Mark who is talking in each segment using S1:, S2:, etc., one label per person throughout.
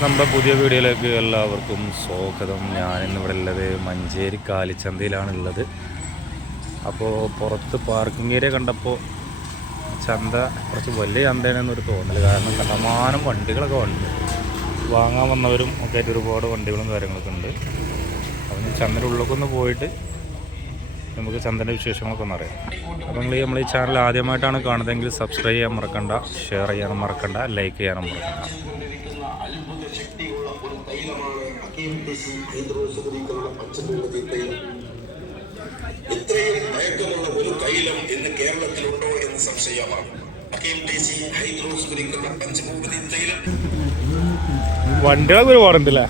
S1: നമ്മുടെ പുതിയ വീഡിയോയിലേക്ക് എല്ലാവർക്കും സ്വാഗതം. ഞാൻ ഇന്നിവിടെ ഉള്ളത് മഞ്ചേരി കാലിച്ചന്തയിലാണ് ഉള്ളത് അപ്പോൾ പുറത്ത് പാർക്കിംഗ് ഏരിയ കണ്ടപ്പോൾ ചന്ത കുറച്ച് വലിയ ചന്തയാണെന്നൊരു തോന്നൽ കാരണം കണ്ടമാനം വണ്ടികളൊക്കെ ഉണ്ട് വാങ്ങാൻ വന്നവരും ഒക്കെ ആയിട്ട് ഒരുപാട് വണ്ടികളും കാര്യങ്ങളൊക്കെ ഉണ്ട്. അപ്പോൾ ഞാൻ ചന്തയുടെ ഉള്ളിലൊക്കെ പോയിട്ട് നമുക്ക് ചന്തന്റെ വിശേഷങ്ങളൊക്കെ ഒന്ന് അറിയാം. അപ്പോൾ നിങ്ങൾ നമ്മൾ ഈ ചാനൽ ആദ്യമായിട്ടാണ് കാണുന്നതെങ്കിൽ സബ്സ്ക്രൈബ് ചെയ്യാൻ മറക്കണ്ട ഷെയർ ചെയ്യാനും മറക്കണ്ട ലൈക്ക് ചെയ്യാനും മറക്കണ്ട.
S2: ഇത്രയും മയക്കമുള്ള ഒരു തൈലം ഇന്ന് കേരളത്തിലുണ്ടോ എന്ന് സംശയമാണ്. അക്കീം ദേശി ഹൈദ്രോസ്കുരിക്കുള്ള പഞ്ചഭൂപതി തൈലം.
S1: വണ്ടികളൊക്കെ ഒരുപാടുണ്ടല്ലേ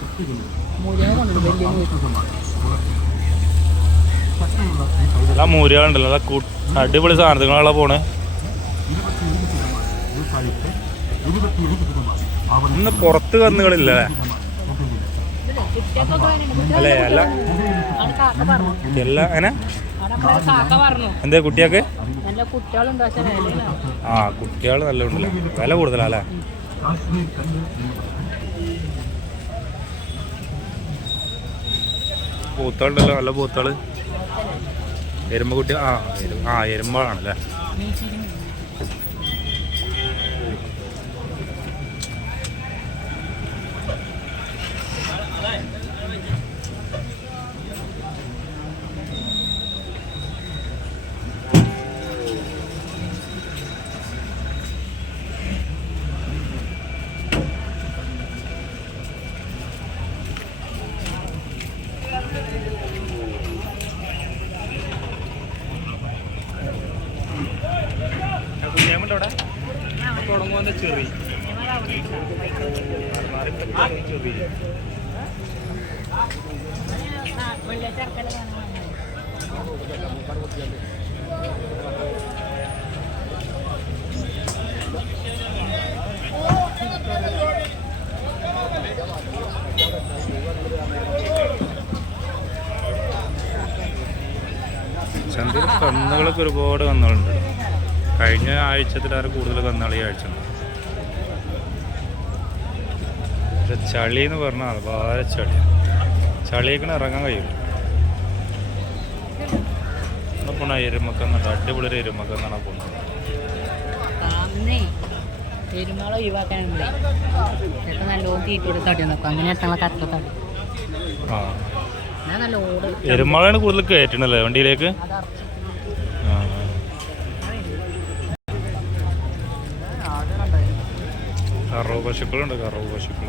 S1: അല്ല മൂര്യകളുണ്ടല്ലോ അല്ല കൂ- അടിപൊളി സാധനങ്ങളാണ് പോണേ. ഇന്ന് പുറത്ത് കന്നുകളില്ല അല്ലേ? അല്ല എല്ലാ എന്തേ കുട്ടിയാക്ക് ആ കുട്ടികൾ നല്ല ഉണ്ടല്ലേ? വില കൂടുതലല്ലേ പൂത്തകളുണ്ടല്ലോ നല്ല പൂത്തകൾ എരുമ്പ കുട്ടി ആ ആ എരുമ്പാണല്ലേ ചെറി ചന്തയിൽ കന്നുകളൊക്കെ ഒരുപാട് കന്നുകളുണ്ട് കഴിഞ്ഞ ആഴ്ചത്തിലേറെ കൂടുതൽ കന്നുകൾ ഈ ആഴ്ച? ഉണ്ട് പക്ഷെ ചളി എന്ന് പറഞ്ഞാൽ വളരെ ചളി. ചളിയൊക്കെ ഇറങ്ങാൻ കഴിയില്ല പോണ എരുമക്കുന്നുണ്ട് അടിപൊളി ഒരു എരുമക്കെന്നാണ് പോണത്
S3: എരുമാളാണ് പെരുമാളെ ഒഴിവാക്കാനുണ്ട്. നോക്കും. അങ്ങനെ
S1: കൂടുതൽ കയറ്റണല്ലേ വണ്ടിയിലേക്ക്
S3: അതറച്ച്
S1: ആ കറവ് പശുക്കളുണ്ട് കറവ് പശുക്കൾ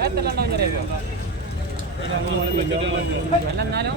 S4: അല്ല എന്നാലും